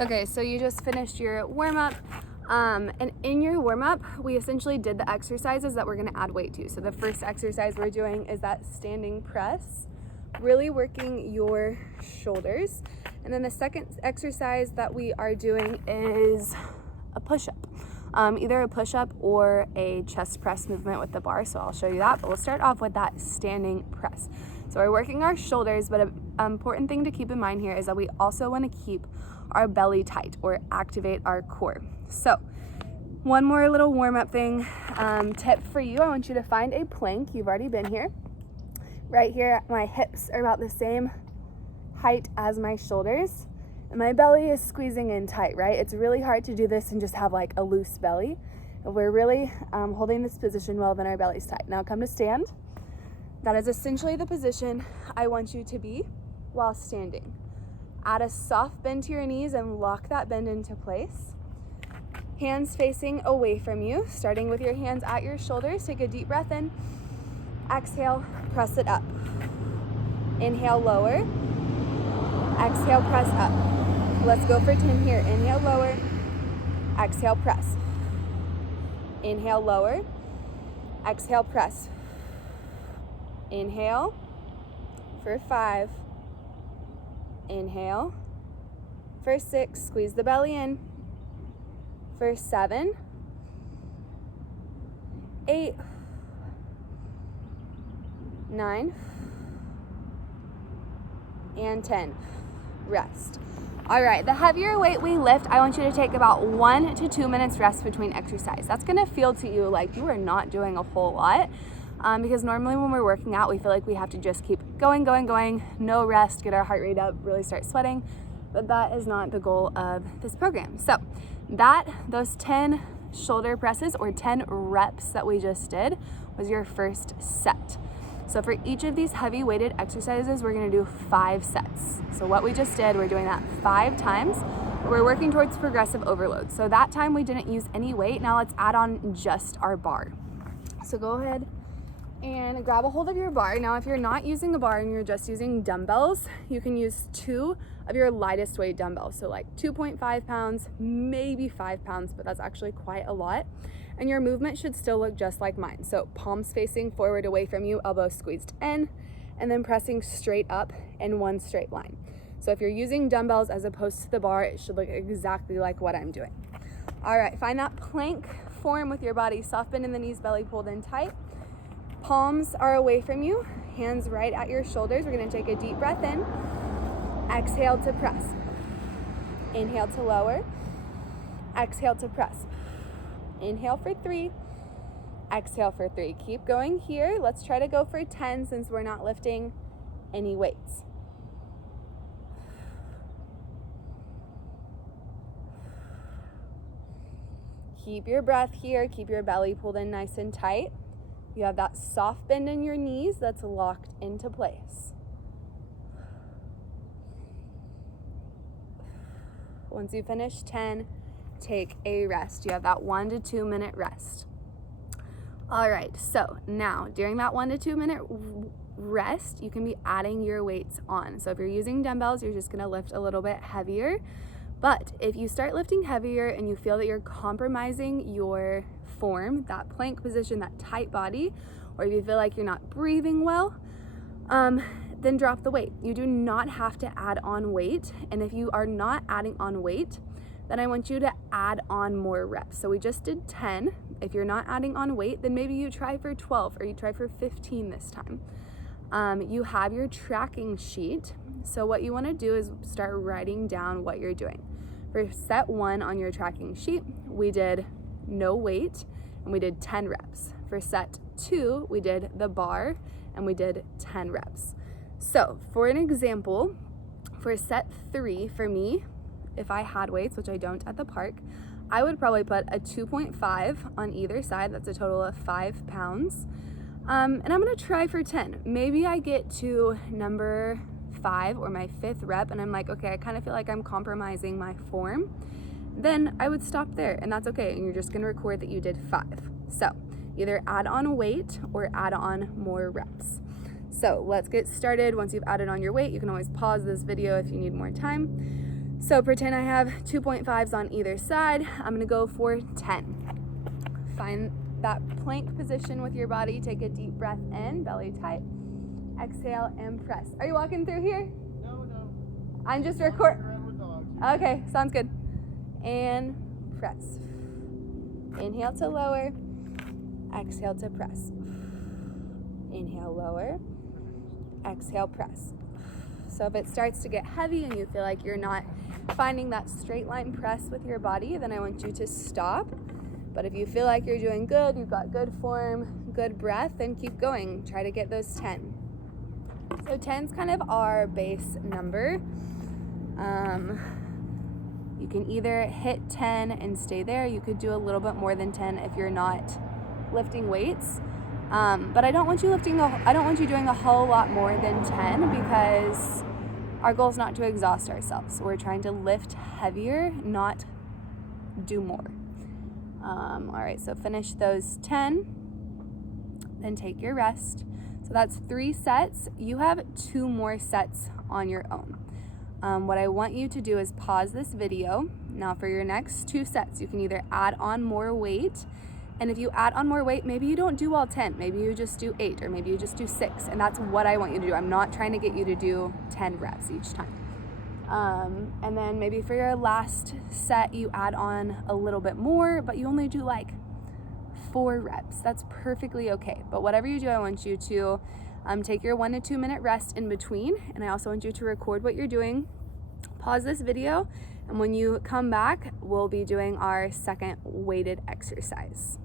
Okay, so you just finished your warm-up, and in your warm-up, we essentially did the exercises that we're gonna add weight to. So the first exercise we're doing is that standing press, really working your shoulders. And then the second exercise that we are doing is a push-up, either a push-up or a chest press movement with the bar. So I'll show you that, but we'll start off with that standing press. So we're working our shoulders, but an important thing to keep in mind here is that we also want to keep our belly tight or activate our core. So one more little warm-up thing, tip for you. I want you to find a plank. You've already been here. Right here, my hips are about the same height as my shoulders, and my belly is squeezing in tight, right? It's really hard to do this and just have like a loose belly. If we're really holding this position well, then our belly's tight. Now come to stand. That is essentially the position I want you to be while standing. Add a soft bend to your knees and lock that bend into place. Hands facing away from you, starting with your hands at your shoulders. Take a deep breath in. Exhale, press it up. Inhale, lower. Exhale, press up. Let's go for 10 here. Inhale, lower. Exhale, press. Inhale, lower. Exhale, press. Inhale for 5. Inhale for 6. Squeeze the belly in. For 7, 8, 9, and 10. Rest. All right, the heavier weight we lift, I want you to take about 1 to 2 minutes rest between exercise. That's gonna feel to you like you are not doing a whole lot, because normally when we're working out, we feel like we have to just keep going, no rest, get our heart rate up, really start sweating, but that is not the goal of this program. So those 10 shoulder presses or 10 reps that we just did was your first set. So for each of these heavy weighted exercises, we're gonna do 5 sets. So what we just did, we're doing that 5 times. We're working towards progressive overload. So that time we didn't use any weight. Now let's add on just our bar. So go ahead and grab a hold of your bar. Now if you're not using a bar and you're just using dumbbells, you can use 2 of your lightest weight dumbbells. So like 2.5 pounds, maybe 5 pounds, but that's actually quite a lot. And your movement should still look just like mine. So palms facing forward away from you, elbows squeezed in, and then pressing straight up in one straight line. So if you're using dumbbells as opposed to the bar, it should look exactly like what I'm doing. All right, find that plank form with your body, soft bend in the knees, belly pulled in tight. Palms are away from you, hands right at your shoulders. We're gonna take a deep breath in. Exhale to press. Inhale to lower. Exhale to press. Inhale for 3. Exhale for 3. Keep going here. Let's try to go for 10 since we're not lifting any weights. Keep your breath here. Keep your belly pulled in nice and tight. You have that soft bend in your knees that's locked into place. Once you finish 10, take a rest. You have that 1 to 2 minute rest. All right, so now during that 1 to 2 minute rest, you can be adding your weights on. So if you're using dumbbells, you're just gonna lift a little bit heavier. But if you start lifting heavier and you feel that you're compromising your form, that plank position, that tight body, or if you feel like you're not breathing well, then drop the weight. You do not have to add on weight. And if you are not adding on weight, then I want you to add on more reps. So we just did 10. If you're not adding on weight, then maybe you try for 12 or you try for 15 this time. You have your tracking sheet. So what you wanna do is start writing down what you're doing. For set 1 on your tracking sheet, we did no weight and we did 10 reps. For set 2, we did the bar and we did 10 reps. So for an example, for set 3, for me, if I had weights, which I don't at the park, I would probably put a 2.5 on either side. That's a total of 5 pounds. And I'm gonna try for 10. Maybe I get to number 5 or my 5th rep and I'm like, okay, I kind of feel like I'm compromising my form. Then I would stop there and that's okay. And you're just gonna record that you did 5. So either add on weight or add on more reps. So let's get started. Once you've added on your weight, you can always pause this video if you need more time. So pretend I have 2.5s on either side. I'm gonna go for 10. Find that plank position with your body. Take a deep breath in, belly tight. Exhale and press. Are you walking through here? No. I'm just Okay, sounds good. And press. Inhale to lower. Exhale to press. Inhale, lower. Exhale, press. So if it starts to get heavy and you feel like you're not finding that straight line press with your body, then I want you to stop. But if you feel like you're doing good, you've got good form, good breath, then keep going. Try to get those 10. So 10's kind of our base number. You can either hit 10 and stay there. You could do a little bit more than 10 if you're not lifting weights. But I don't want you doing a whole lot more than 10 because our goal is not to exhaust ourselves. We're trying to lift heavier, not do more. All right, so finish those 10, then take your rest. So that's 3 sets. You have 2 more sets on your own. What I want you to do is pause this video. Now for your next 2 sets, you can either add on more weight, and if you add on more weight, maybe you don't do all 10, maybe you just do 8, or maybe you just do 6, and that's what I want you to do. I'm not trying to get you to do 10 reps each time. And then maybe for your last set, you add on a little bit more, but you only do like 4 reps. That's perfectly okay. But whatever you do, I want you to take your 1 to 2 minute rest in between. And I also want you to record what you're doing. Pause this video. And when you come back, we'll be doing our second weighted exercise.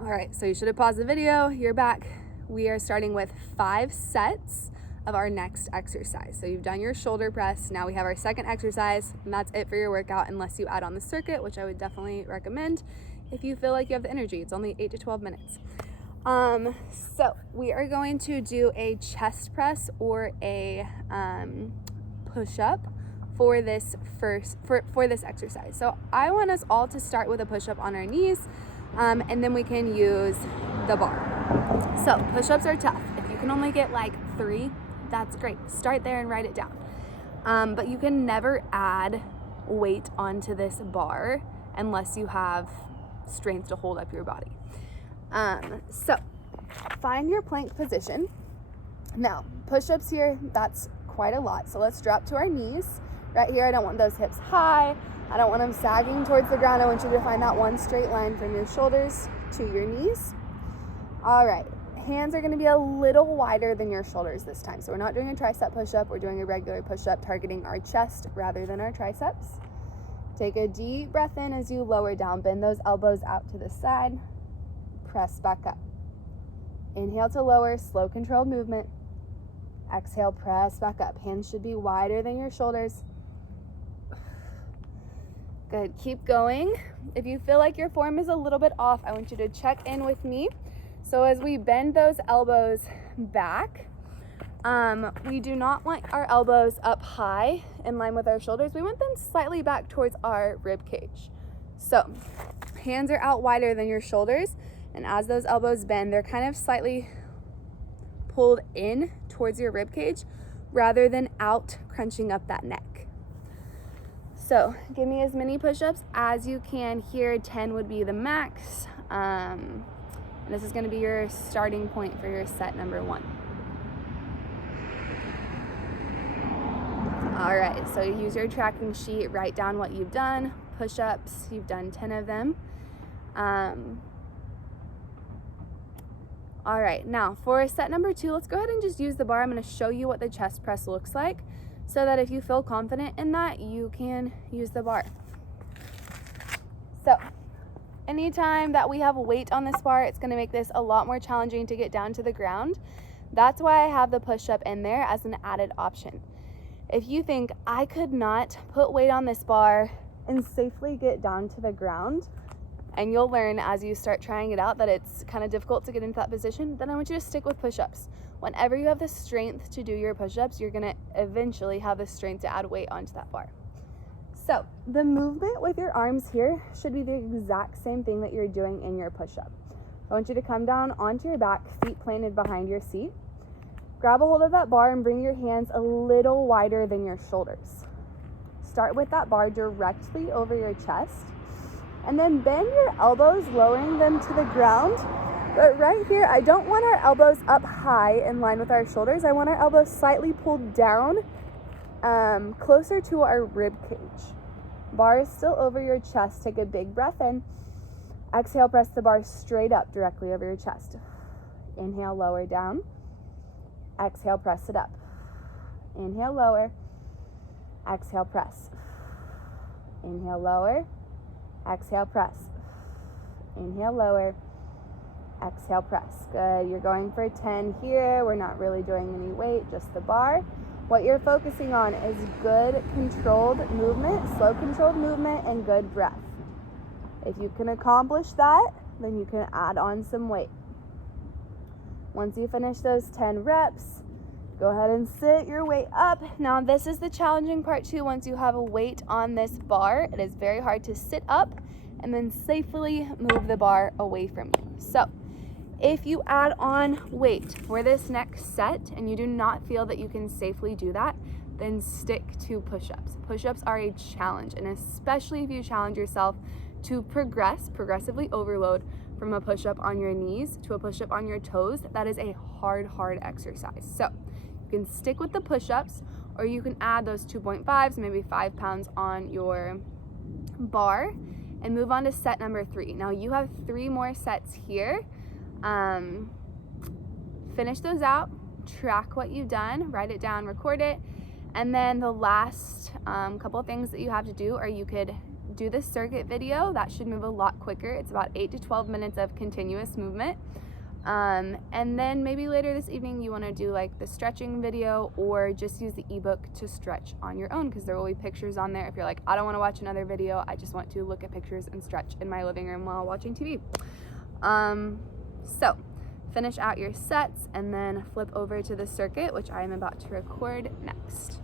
All right, so you should have paused the video. You're back. We are starting with 5 sets of our next exercise. So you've done your shoulder press. Now we have our second exercise, and that's it for your workout unless you add on the circuit, which I would definitely recommend if you feel like you have the energy. It's only 8 to 12 minutes. So we are going to do a chest press or a push-up for this for this exercise. So I want us all to start with a push-up on our knees, and then we can use the bar. So push-ups are tough. If you can only get like 3, that's great. Start there and write it down. But you can never add weight onto this bar unless you have strength to hold up your body. So find your plank position. Now, push-ups here, that's quite a lot. So let's drop to our knees. Right here, I don't want those hips high. I don't want them sagging towards the ground. I want you to find that one straight line from your shoulders to your knees. All right. Hands are going to be a little wider than your shoulders this time. So we're not doing a tricep push-up. We're doing a regular push-up targeting our chest rather than our triceps. Take a deep breath in as you lower down. Bend those elbows out to the side. Press back up. Inhale to lower, slow controlled movement. Exhale, press back up. Hands should be wider than your shoulders. Good, keep going. If you feel like your form is a little bit off, I want you to check in with me. So as we bend those elbows back, we do not want our elbows up high in line with our shoulders. We want them slightly back towards our rib cage. So hands are out wider than your shoulders, and as those elbows bend, they're kind of slightly pulled in towards your rib cage rather than out crunching up that neck. So give me as many push-ups as you can here. 10 would be the max. And this is going to be your starting point for your set number 1. All right, so use your tracking sheet, write down what you've done. Push-ups, you've done 10 of them. All right, now for set number 2, let's go ahead and just use the bar. I'm going to show you what the chest press looks like so that if you feel confident in that, you can use the bar. So anytime that we have weight on this bar, it's going to make this a lot more challenging to get down to the ground. That's why I have the push-up in there as an added option. If you think I could not put weight on this bar and safely get down to the ground, and you'll learn as you start trying it out that it's kind of difficult to get into that position, then I want you to stick with push-ups. Whenever you have the strength to do your push-ups, you're going to eventually have the strength to add weight onto that bar. So the movement with your arms here should be the exact same thing that you're doing in your push-up. I want you to come down onto your back, feet planted behind your seat. Grab a hold of that bar and bring your hands a little wider than your shoulders. Start with that bar directly over your chest, and then bend your elbows, lowering them to the ground. But right here, I don't want our elbows up high in line with our shoulders. I want our elbows slightly pulled down, closer to our rib cage. Bar is still over your chest. Take a big breath in. Exhale, press the bar straight up directly over your chest. Inhale, lower down. Exhale, press it up. Inhale, lower. Exhale, press. Inhale, lower. Exhale, press. Inhale, lower. Exhale, press. Good. You're going for 10 here. We're not really doing any weight, just the bar. What you're focusing on is good controlled movement, slow controlled movement, and good breath. If you can accomplish that, then you can add on some weight. Once you finish those 10 reps, go ahead and sit your weight up. Now, this is the challenging part too. Once you have a weight on this bar, it is very hard to sit up and then safely move the bar away from you. So, if you add on weight for this next set and you do not feel that you can safely do that, then stick to push-ups. Push-ups are a challenge, and especially if you challenge yourself to progressively overload from a push-up on your knees to a push-up on your toes, that is a hard exercise. So you can stick with the push-ups, or you can add those 2.5s, maybe 5 pounds on your bar, and move on to set number 3. Now you have 3 more sets here. Finish those out, track what you've done, write it down, record it, and then the last couple of things that you have to do are you could do the circuit video. That should move a lot quicker. It's about 8 to 12 minutes of continuous movement. And then maybe later this evening you want to do like the stretching video, or just use the ebook to stretch on your own, because there will be pictures on there if you're like, I don't want to watch another video, I just want to look at pictures and stretch in my living room while watching TV. So finish out your sets and then flip over to the circuit, which I am about to record next.